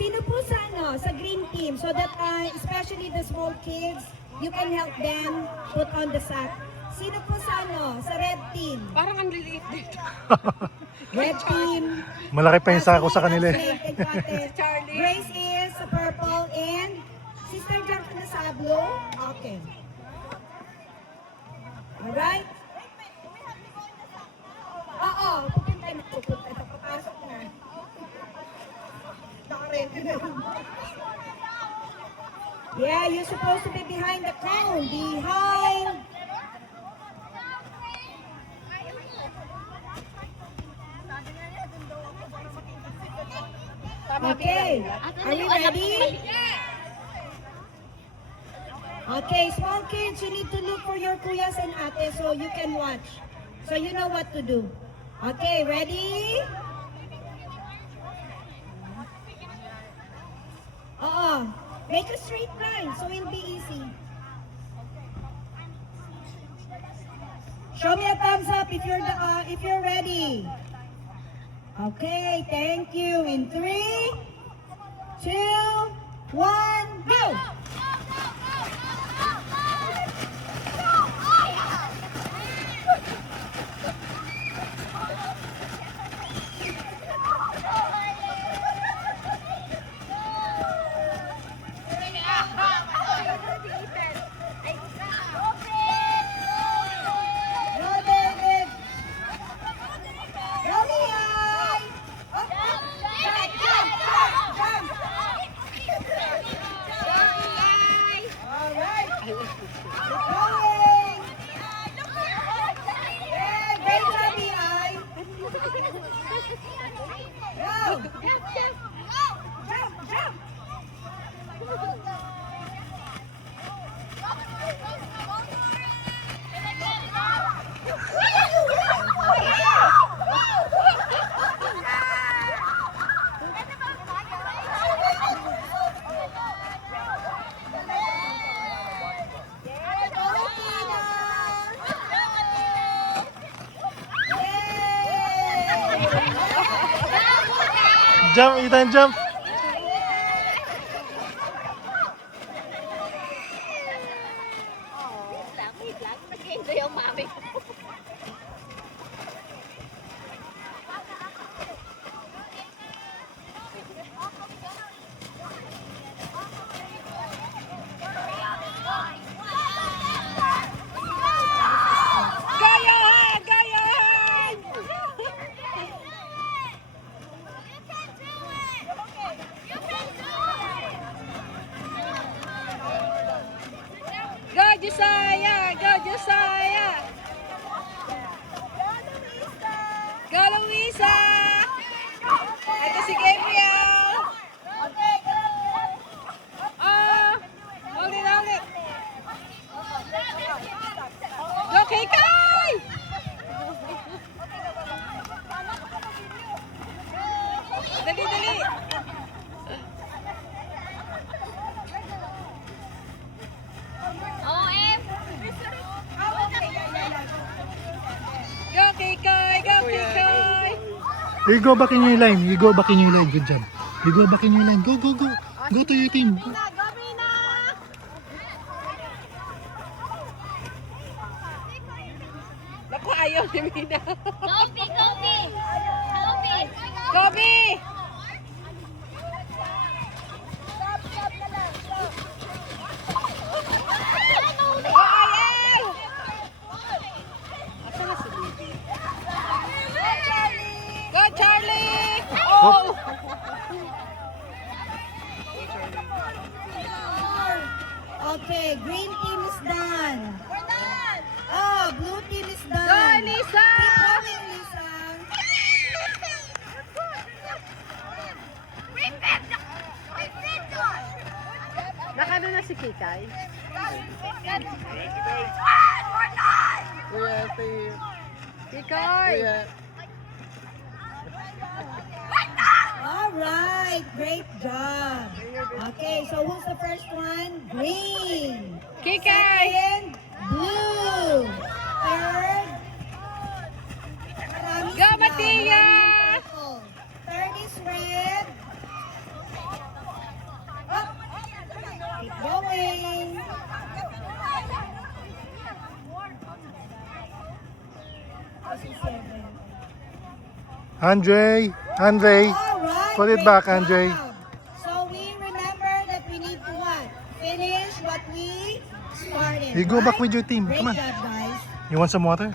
Sino po sa green team so that especially the small kids, you can help them put on the sack. Sino po sa red team? Parang ang liliit dito. Red team. Malaki pa yung sako sa kanila eh. Charlie. Grace is sa purple and Sister Jack na sa blue. Okay. Alright? Oo, pupunta na. Papasok na. Naka-ready na. Yeah, you're supposed to be behind the cone. Behind. Okay. Are we ready? Okay, small kids, you need to look for your kuyas and ate so you can watch. So you know what to do. Okay, ready? Make a straight line so it'll be easy. Show me a thumbs up if you're ready. Okay, thank you. In 3, 2, 1, go! Jump, Ethan, jump! Wait lang. Nag-enjoy ang mami ko. Go, Josiah! Go, Josiah! Go, Luisa! Ito si Gabriel! Ulit! Go, Kikay! Dali! Go, Kikoy! Go, Kikoy! You go back in your line. You go back in your line. Good job. You go back in your line. Go. Go to your team. Naku, ayaw ni Mina. Gobi! Go, Ayaw! Asa na si Baby? Go, Charlie! Oh! Okay, green team is done. We're done! Blue team is done. Go, Lisa! Keep going, Lisa. Nakano na si Kikay? Kikay! All right, great job. Okay, so who's the first one? Green. Kikay! Second, blue. Third, Go, Matia! purple. Third is red. Keep going. Andre, Andre. Alright, Put it great back, Andre. job. So we remember that we need to what? Finish what we started. You go back right? with your team. Great Come on. job, guys. You want some water?